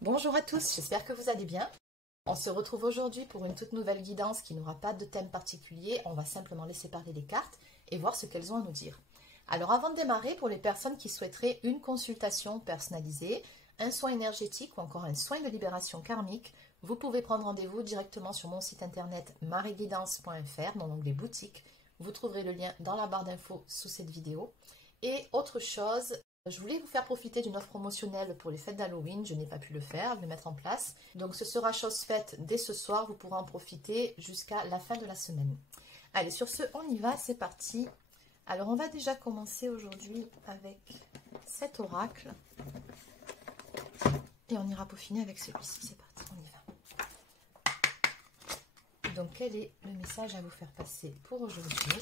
Bonjour à tous, j'espère que vous allez bien. On se retrouve aujourd'hui pour une toute nouvelle guidance qui n'aura pas de thème particulier. On va simplement laisser parler les cartes et voir ce qu'elles ont à nous dire. Alors avant de démarrer, pour les personnes qui souhaiteraient une consultation personnalisée, un soin énergétique ou encore un soin de libération karmique, vous pouvez prendre rendez-vous directement sur mon site internet marieguidance.fr dans l'onglet boutique. Vous trouverez le lien dans la barre d'infos sous cette vidéo. Et autre chose, je voulais vous faire profiter d'une offre promotionnelle pour les fêtes d'Halloween. Je n'ai pas pu le faire, le mettre en place. Donc ce sera chose faite dès ce soir. Vous pourrez en profiter jusqu'à la fin de la semaine. Allez, sur ce, on y va, c'est parti. Alors on va déjà commencer aujourd'hui avec cet oracle. Et on ira peaufiner avec celui-ci. C'est parti, on y va. Donc quel est le message à vous faire passer pour aujourd'hui ?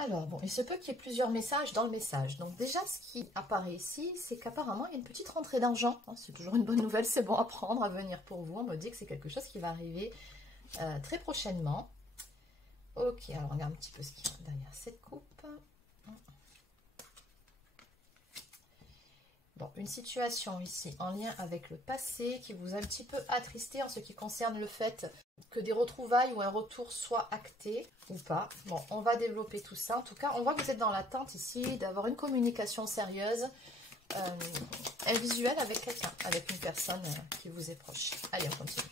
Alors, bon, il se peut qu'il y ait plusieurs messages dans le message. Donc déjà, ce qui apparaît ici, c'est qu'apparemment, il y a une petite rentrée d'argent. C'est toujours une bonne nouvelle, c'est bon à prendre, à venir pour vous. On me dit que c'est quelque chose qui va arriver très prochainement. Ok, alors on regarde un petit peu ce qu'il y a derrière cette coupe. Bon, une situation ici en lien avec le passé qui vous a un petit peu attristé en ce qui concerne le fait que des retrouvailles ou un retour soit acté ou pas. Bon, on va développer tout ça. En tout cas, on voit que vous êtes dans l'attente ici d'avoir une communication sérieuse, un visuel avec quelqu'un, avec une personne qui vous est proche. Allez, on continue.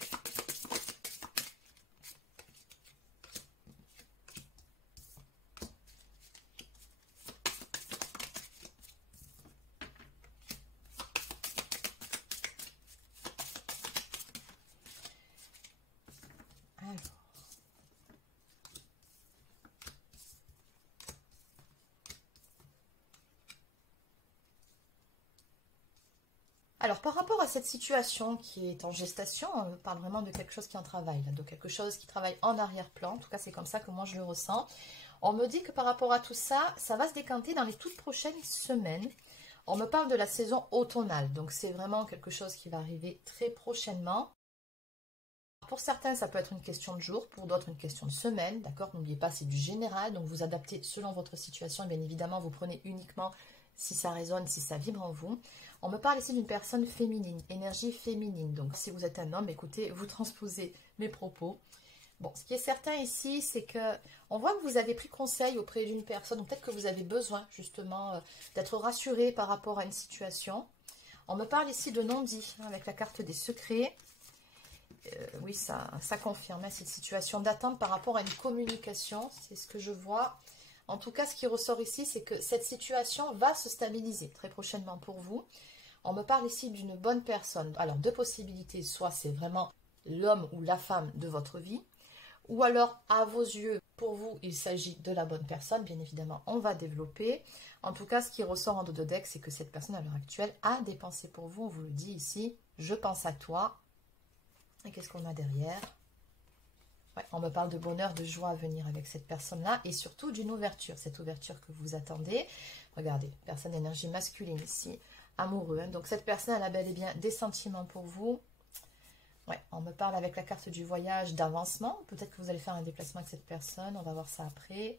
Alors, par rapport à cette situation qui est en gestation, on parle vraiment de quelque chose qui est en travail, là, de quelque chose qui travaille en arrière-plan. En tout cas, c'est comme ça que moi je le ressens. On me dit que par rapport à tout ça, ça va se décanter dans les toutes prochaines semaines. On me parle de la saison automnale, donc c'est vraiment quelque chose qui va arriver très prochainement. Pour certains, ça peut être une question de jour, pour d'autres, une question de semaine, d'accord? N'oubliez pas, c'est du général, donc vous adaptez selon votre situation. Et bien évidemment, vous prenez uniquement si ça résonne, si ça vibre en vous. On me parle ici d'une personne féminine, énergie féminine. Donc, si vous êtes un homme, écoutez, vous transposez mes propos. Bon, ce qui est certain ici, c'est que on voit que vous avez pris conseil auprès d'une personne, ou peut-être que vous avez besoin, justement, d'être rassuré par rapport à une situation. On me parle ici de non-dit, avec la carte des secrets. Oui, ça confirme cette situation d'attente par rapport à une communication. C'est ce que je vois. En tout cas, ce qui ressort ici, c'est que cette situation va se stabiliser très prochainement pour vous. On me parle ici d'une bonne personne. Alors, deux possibilités. Soit c'est vraiment l'homme ou la femme de votre vie. Ou alors, à vos yeux, pour vous, il s'agit de la bonne personne. Bien évidemment, on va développer. En tout cas, ce qui ressort en dos de deck, c'est que cette personne, à l'heure actuelle, a des pensées pour vous. On vous le dit ici. Je pense à toi. Et qu'est-ce qu'on a derrière? Ouais, on me parle de bonheur, de joie à venir avec cette personne-là et surtout d'une ouverture, cette ouverture que vous attendez. Regardez, personne d'énergie masculine ici, amoureux. Hein. Donc cette personne, elle a bel et bien des sentiments pour vous. Ouais, on me parle avec la carte du voyage, d'avancement. Peut-être que vous allez faire un déplacement avec cette personne, on va voir ça après.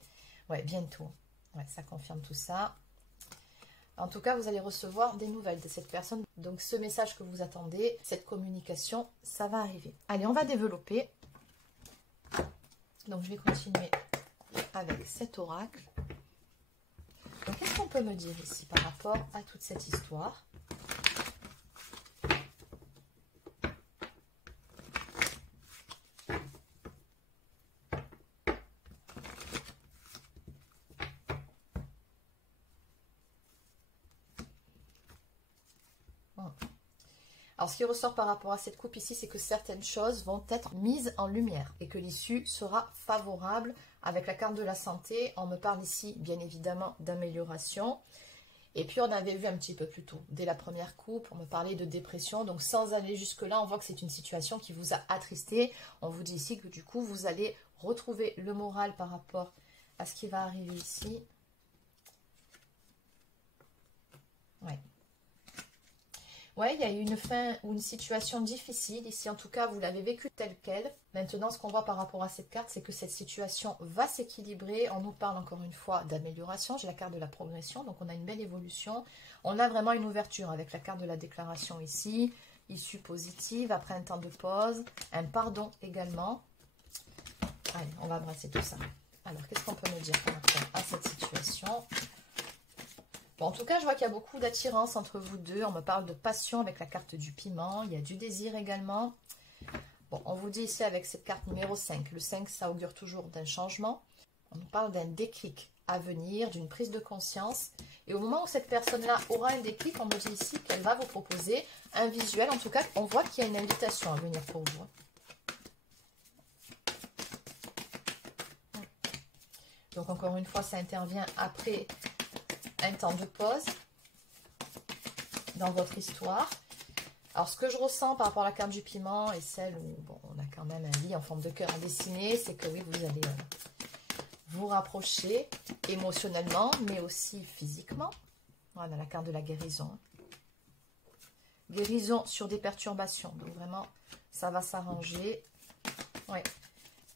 Ouais, bientôt. Ouais, ça confirme tout ça. En tout cas, vous allez recevoir des nouvelles de cette personne. Donc ce message que vous attendez, cette communication, ça va arriver. Allez, on va développer. Donc, je vais continuer avec cet oracle. Donc, qu'est-ce qu'on peut me dire ici par rapport à toute cette histoire? Alors, ce qui ressort par rapport à cette coupe ici, c'est que certaines choses vont être mises en lumière et que l'issue sera favorable avec la carte de la santé. On me parle ici, bien évidemment, d'amélioration. Et puis, on avait vu un petit peu plus tôt, dès la première coupe, on me parlait de dépression. Donc, sans aller jusque-là, on voit que c'est une situation qui vous a attristé. On vous dit ici que du coup, vous allez retrouver le moral par rapport à ce qui va arriver ici. Ouais, il y a eu une fin ou une situation difficile. Ici, en tout cas, vous l'avez vécu telle qu'elle. Maintenant, ce qu'on voit par rapport à cette carte, c'est que cette situation va s'équilibrer. On nous parle encore une fois d'amélioration. J'ai la carte de la progression, donc on a une belle évolution. On a vraiment une ouverture avec la carte de la déclaration ici. Issue positive, après un temps de pause. Un pardon également. Allez, on va brasser tout ça. Alors, qu'est-ce qu'on peut me dire par rapport à cette situation ? Bon, en tout cas, je vois qu'il y a beaucoup d'attirance entre vous deux. On me parle de passion avec la carte du piment. Il y a du désir également. Bon, on vous dit ici avec cette carte numéro 5. Le 5, ça augure toujours d'un changement. On nous parle d'un déclic à venir, d'une prise de conscience. Et au moment où cette personne-là aura un déclic, on me dit ici qu'elle va vous proposer un visuel. En tout cas, on voit qu'il y a une invitation à venir pour vous. Donc, encore une fois, ça intervient après un temps de pause dans votre histoire. Alors, ce que je ressens par rapport à la carte du piment et celle où bon, on a quand même un lit en forme de cœur à dessiner, c'est que oui, vous allez vous rapprocher émotionnellement, mais aussi physiquement. Voilà, la carte de la guérison. Guérison sur des perturbations. Donc, vraiment, ça va s'arranger. Ouais.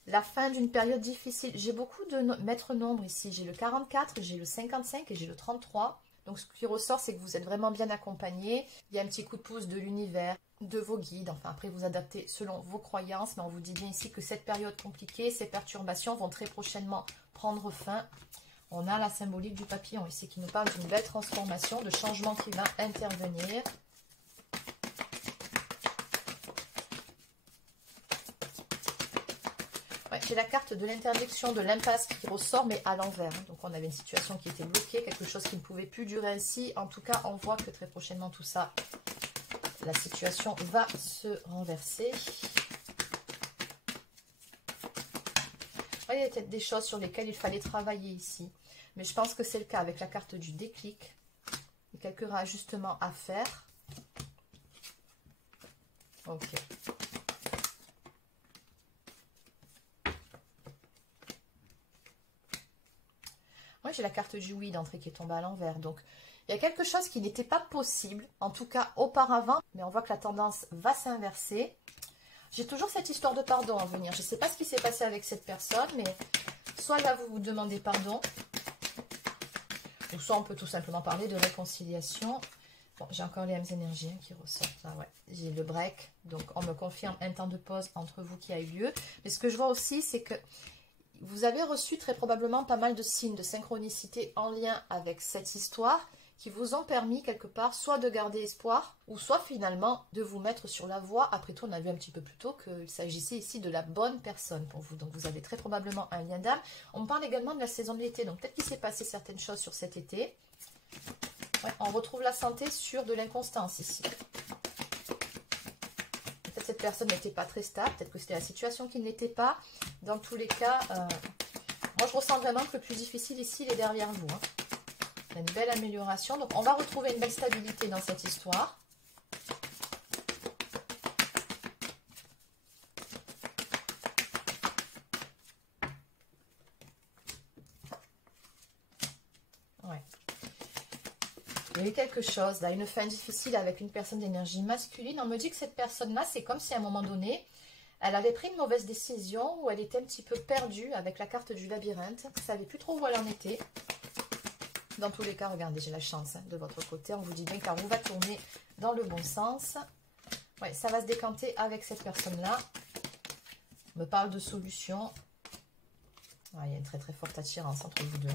La fin d'une période difficile. J'ai beaucoup de maîtres nombres ici. J'ai le 44, j'ai le 55 et j'ai le 33. Donc, ce qui ressort, c'est que vous êtes vraiment bien accompagné. Il y a un petit coup de pouce de l'univers, de vos guides. Enfin, après, vous adaptez selon vos croyances. Mais on vous dit bien ici que cette période compliquée, ces perturbations vont très prochainement prendre fin. On a la symbolique du papillon ici qui nous parle d'une belle transformation, de changement qui va intervenir. J'ai la carte de l'interdiction, de l'impasse qui ressort, mais à l'envers. Donc, on avait une situation qui était bloquée, quelque chose qui ne pouvait plus durer ainsi. En tout cas, on voit que très prochainement, tout ça, la situation va se renverser. Il y a peut-être des choses sur lesquelles il fallait travailler ici. Mais je pense que c'est le cas avec la carte du déclic. Il y a quelques réajustements à faire. Ok. Moi, j'ai la carte du oui d'entrée qui est tombée à l'envers. Donc, il y a quelque chose qui n'était pas possible, en tout cas auparavant. Mais on voit que la tendance va s'inverser. J'ai toujours cette histoire de pardon à venir. Je ne sais pas ce qui s'est passé avec cette personne, mais soit là, vous vous demandez pardon, ou soit on peut tout simplement parler de réconciliation. Bon, j'ai encore les mêmes énergies qui ressortent. Là, ouais. J'ai le break, donc on me confirme un temps de pause entre vous qui a eu lieu. Mais ce que je vois aussi, c'est que vous avez reçu très probablement pas mal de signes de synchronicité en lien avec cette histoire qui vous ont permis quelque part soit de garder espoir ou soit finalement de vous mettre sur la voie. Après tout, on a vu un petit peu plus tôt qu'il s'agissait ici de la bonne personne pour vous. Donc vous avez très probablement un lien d'âme. On parle également de la saison de l'été. Donc peut-être qu'il s'est passé certaines choses sur cet été. Ouais, on retrouve la santé sur de l'inconstance ici. Peut-être cette personne n'était pas très stable. Peut-être que c'était la situation qui ne l'était pas. Dans tous les cas, moi je ressens vraiment que le plus difficile ici, il est derrière vous. Il y a une belle amélioration. Donc on va retrouver une belle stabilité dans cette histoire. Ouais. Il y a eu quelque chose, là, une fin difficile avec une personne d'énergie masculine. On me dit que cette personne-là, c'est comme si à un moment donné, elle avait pris une mauvaise décision ou elle était un petit peu perdue avec la carte du labyrinthe. Elle ne savait plus trop où elle en était. Dans tous les cas, regardez, j'ai la chance de votre côté. On vous dit bien que la roue va tourner dans le bon sens. Ouais, ça va se décanter avec cette personne-là. On me parle de solution. Ouais, il y a une très très forte attirance entre vous deux.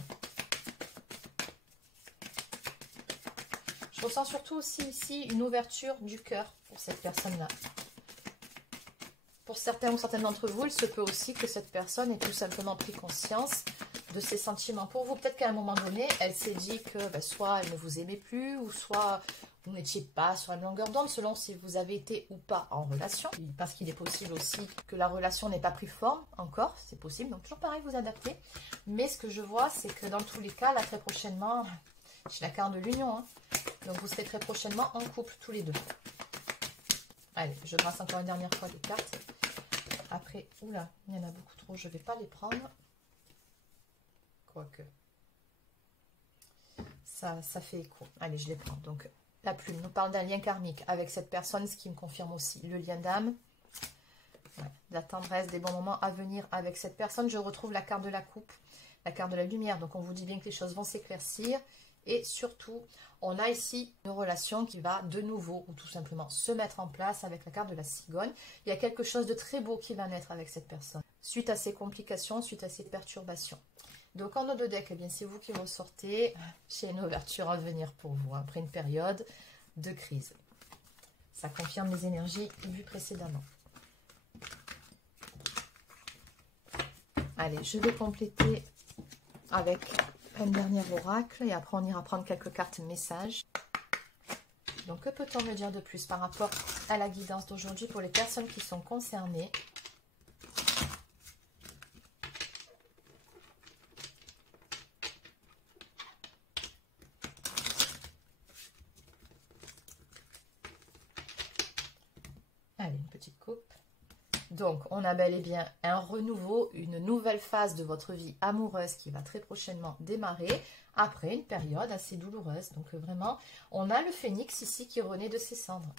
Je ressens surtout aussi ici une ouverture du cœur pour cette personne-là. Pour certains ou certaines d'entre vous, il se peut aussi que cette personne ait tout simplement pris conscience de ses sentiments pour vous. Peut-être qu'à un moment donné, elle s'est dit que soit elle ne vous aimait plus, ou soit vous n'étiez pas sur la même longueur d'onde, selon si vous avez été ou pas en relation. Parce qu'il est possible aussi que la relation n'ait pas pris forme encore, c'est possible. Donc toujours pareil, vous adaptez. Mais ce que je vois, c'est que dans tous les cas, là très prochainement, j'ai la carte de l'union. Donc vous serez très prochainement en couple tous les deux. Allez, je brasse encore une dernière fois les cartes. Après, oula, il y en a beaucoup trop, je ne vais pas les prendre. Quoique. Ça fait écho. Allez, je les prends. Donc, La plume nous parle d'un lien karmique avec cette personne, ce qui me confirme aussi le lien d'âme. Ouais, la tendresse, des bons moments à venir avec cette personne. Je retrouve la carte de la coupe, la carte de la lumière. Donc, on vous dit bien que les choses vont s'éclaircir. Et surtout, on a ici une relation qui va de nouveau ou tout simplement se mettre en place avec la carte de la cigogne. Il y a quelque chose de très beau qui va naître avec cette personne. Suite à ces complications, suite à ces perturbations. Donc en eau de deck, eh bien c'est vous qui ressortez. J'ai une ouverture à venir pour vous après une période de crise. Ça confirme les énergies vues précédemment. Allez, je vais compléter avec un dernier oracle et après on ira prendre quelques cartes messages. Donc que peut-on me dire de plus par rapport à la guidance d'aujourd'hui pour les personnes qui sont concernées? Allez, une petite coupe. Donc, on a bel et bien un renouveau, une nouvelle phase de votre vie amoureuse qui va très prochainement démarrer après une période assez douloureuse. Donc, vraiment, on a le phénix ici qui renaît de ses cendres.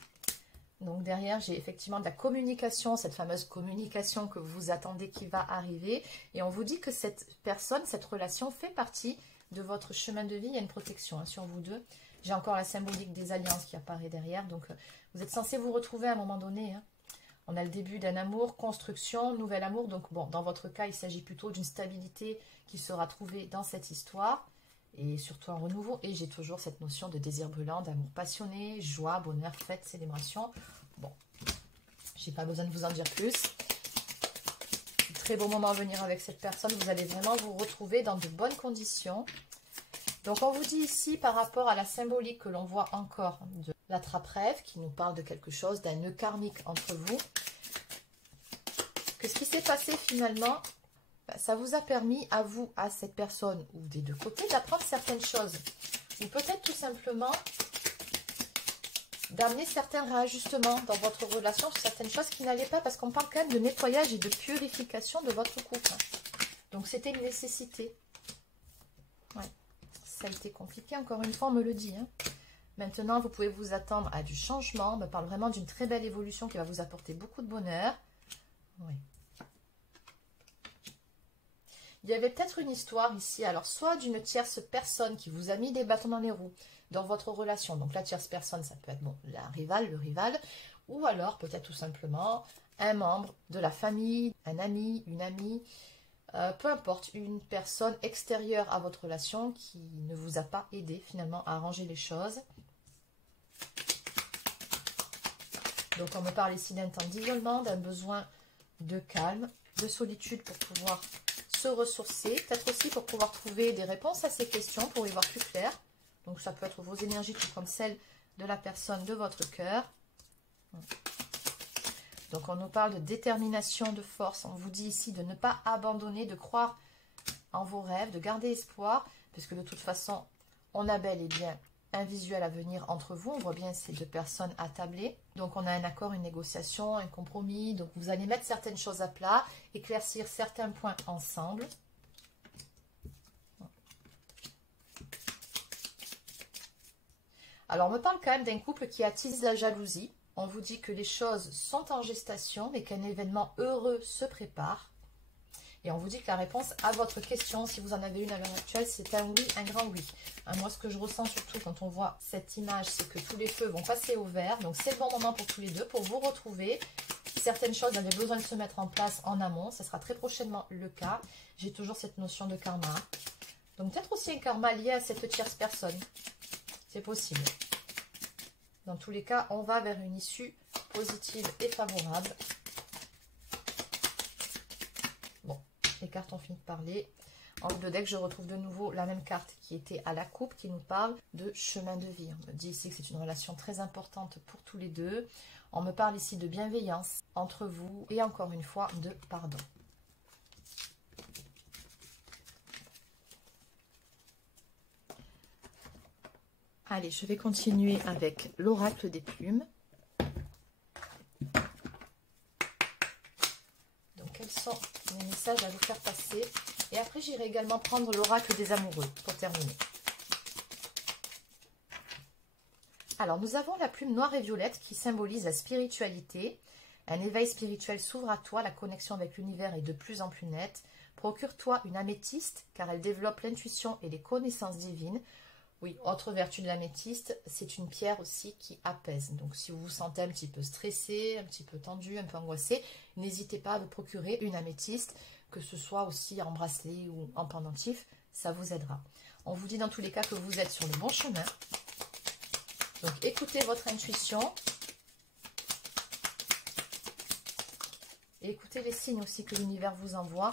Donc, derrière, j'ai effectivement de la communication, cette fameuse communication que vous attendez qui va arriver. Et on vous dit que cette personne, cette relation fait partie de votre chemin de vie. Il y a une protection sur vous deux. J'ai encore la symbolique des alliances qui apparaît derrière. Donc, vous êtes censés vous retrouver à un moment donné. On a le début d'un amour, construction, nouvel amour. Donc, bon, dans votre cas, il s'agit plutôt d'une stabilité qui sera trouvée dans cette histoire. Et surtout un renouveau. Et j'ai toujours cette notion de désir brûlant, d'amour passionné, joie, bonheur, fête, célébration. Bon, j'ai pas besoin de vous en dire plus. Très beau moment à venir avec cette personne. Vous allez vraiment vous retrouver dans de bonnes conditions. Donc, on vous dit ici, par rapport à la symbolique que l'on voit encore de l'attrape-rêve, qui nous parle de quelque chose, d'un nœud karmique entre vous, que ce qui s'est passé finalement, ça vous a permis à vous, à cette personne, ou des deux côtés, d'apprendre certaines choses. Ou peut-être tout simplement d'amener certains réajustements dans votre relation sur certaines choses qui n'allaient pas, parce qu'on parle quand même de nettoyage et de purification de votre couple. Donc, c'était une nécessité. Ouais. Ça a été compliqué, encore une fois, on me le dit. Maintenant, vous pouvez vous attendre à du changement. On me parle vraiment d'une très belle évolution qui va vous apporter beaucoup de bonheur. Oui. Il y avait peut-être une histoire ici, alors soit d'une tierce personne qui vous a mis des bâtons dans les roues dans votre relation. Donc la tierce personne, ça peut être bon, la rivale, le rival, ou alors peut-être tout simplement un membre de la famille, un ami, une amie, peu importe, une personne extérieure à votre relation qui ne vous a pas aidé finalement à arranger les choses. Donc on me parle ici d'un temps d'isolement, d'un besoin de calme, de solitude pour pouvoir se ressourcer, peut-être aussi pour pouvoir trouver des réponses à ces questions, pour y voir plus clair. Donc ça peut être vos énergies tout comme celles de la personne de votre cœur. Donc on nous parle de détermination, de force. On vous dit ici de ne pas abandonner, de croire en vos rêves, de garder espoir, puisque de toute façon, on a bel et bien un visuel à venir entre vous. On voit bien ces deux personnes attablées. Donc on a un accord, une négociation, un compromis. Donc vous allez mettre certaines choses à plat, éclaircir certains points ensemble. Alors on me parle quand même d'un couple qui attise la jalousie. On vous dit que les choses sont en gestation et qu'un événement heureux se prépare. Et on vous dit que la réponse à votre question, si vous en avez une à l'heure actuelle, c'est un oui, un grand oui. Moi, ce que je ressens surtout quand on voit cette image, c'est que tous les feux vont passer au vert. Donc, c'est le bon moment pour tous les deux, pour vous retrouver. Certaines choses avaient besoin de se mettre en place en amont. Ce sera très prochainement le cas. J'ai toujours cette notion de karma. Donc, peut-être aussi un karma lié à cette tierce personne. C'est possible. Dans tous les cas, on va vers une issue positive et favorable. Bon, les cartes ont fini de parler. En haut de deck, je retrouve de nouveau la même carte qui était à la coupe, qui nous parle de chemin de vie. On me dit ici que c'est une relation très importante pour tous les deux. On me parle ici de bienveillance entre vous et encore une fois de pardon. Allez, je vais continuer avec l'oracle des plumes. Donc, quels sont les messages à vous faire passer? Et après, j'irai également prendre l'oracle des amoureux pour terminer. Alors, nous avons la plume noire et violette qui symbolise la spiritualité. Un éveil spirituel s'ouvre à toi, la connexion avec l'univers est de plus en plus nette. Procure-toi une améthyste car elle développe l'intuition et les connaissances divines. Oui, autre vertu de l'améthyste, c'est une pierre aussi qui apaise. Donc si vous vous sentez un petit peu stressé, un petit peu tendu, un peu angoissé, n'hésitez pas à vous procurer une améthyste, que ce soit aussi en bracelet ou en pendentif, ça vous aidera. On vous dit dans tous les cas que vous êtes sur le bon chemin. Donc écoutez votre intuition. Et écoutez les signes aussi que l'univers vous envoie.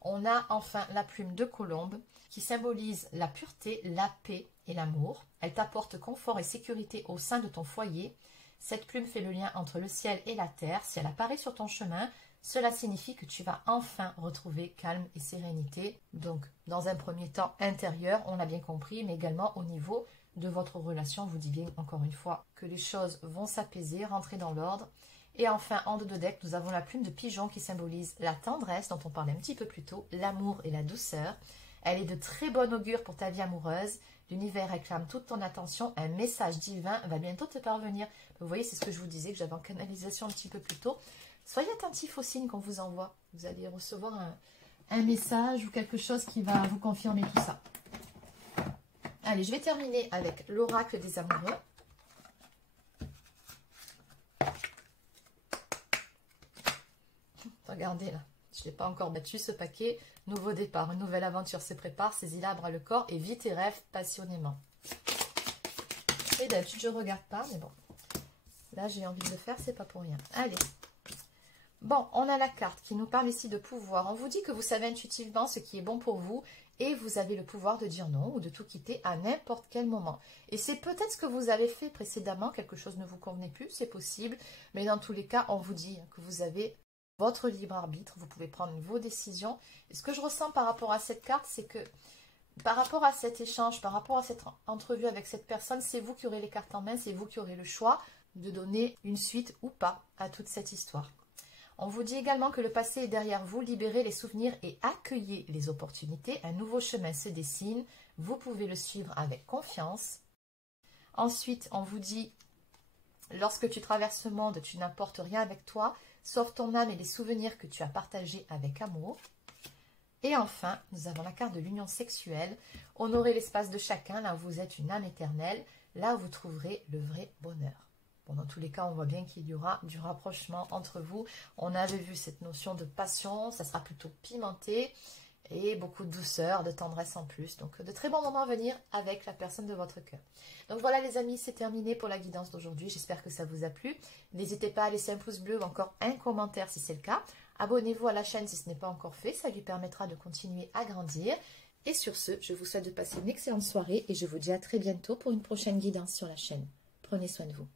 On a enfin la plume de colombe qui symbolise la pureté, la paix et l'amour. Elle t'apporte confort et sécurité au sein de ton foyer. Cette plume fait le lien entre le ciel et la terre. Si elle apparaît sur ton chemin, cela signifie que tu vas enfin retrouver calme et sérénité. Donc, dans un premier temps intérieur, on l'a bien compris, mais également au niveau de votre relation. On vous dit bien, encore une fois, que les choses vont s'apaiser, rentrer dans l'ordre. Et enfin, en dos de deck, nous avons la plume de pigeon qui symbolise la tendresse dont on parlait un petit peu plus tôt, l'amour et la douceur. Elle est de très bon augure pour ta vie amoureuse. L'univers réclame toute ton attention. Un message divin va bientôt te parvenir. Vous voyez, c'est ce que je vous disais, que j'avais en canalisation un petit peu plus tôt. Soyez attentifs aux signes qu'on vous envoie. Vous allez recevoir un message ou quelque chose qui va vous confirmer tout ça. Allez, je vais terminer avec l'oracle des amoureux. Regardez là, je ne l'ai pas encore battu ce paquet. Nouveau départ, une nouvelle aventure se prépare, saisis-la à bras le corps et vis tes rêves passionnément. Et d'habitude je ne regarde pas, mais bon. Là j'ai envie de le faire, c'est pas pour rien. Allez. Bon, on a la carte qui nous parle ici de pouvoir. On vous dit que vous savez intuitivement ce qui est bon pour vous et vous avez le pouvoir de dire non ou de tout quitter à n'importe quel moment. Et c'est peut-être ce que vous avez fait précédemment, quelque chose ne vous convenait plus, c'est possible. Mais dans tous les cas, on vous dit que vous avez votre libre arbitre, vous pouvez prendre vos décisions. Et ce que je ressens par rapport à cette carte, c'est que par rapport à cet échange, par rapport à cette entrevue avec cette personne, c'est vous qui aurez les cartes en main, c'est vous qui aurez le choix de donner une suite ou pas à toute cette histoire. On vous dit également que le passé est derrière vous, libérez les souvenirs et accueillez les opportunités. Un nouveau chemin se dessine, vous pouvez le suivre avec confiance. Ensuite, on vous dit, lorsque tu traverses ce monde, tu n'apportes rien avec toi, sauf ton âme et les souvenirs que tu as partagés avec amour. Et enfin, nous avons la carte de l'union sexuelle. Honorez l'espace de chacun, là où vous êtes une âme éternelle, là où vous trouverez le vrai bonheur. Bon, dans tous les cas, on voit bien qu'il y aura du rapprochement entre vous. On avait vu cette notion de passion, ça sera plutôt pimenté et beaucoup de douceur, de tendresse en plus. Donc, de très bons moments à venir avec la personne de votre cœur. Donc voilà les amis, c'est terminé pour la guidance d'aujourd'hui. J'espère que ça vous a plu. N'hésitez pas à laisser un pouce bleu ou encore un commentaire si c'est le cas. Abonnez-vous à la chaîne si ce n'est pas encore fait, ça lui permettra de continuer à grandir. Et sur ce, je vous souhaite de passer une excellente soirée et je vous dis à très bientôt pour une prochaine guidance sur la chaîne. Prenez soin de vous.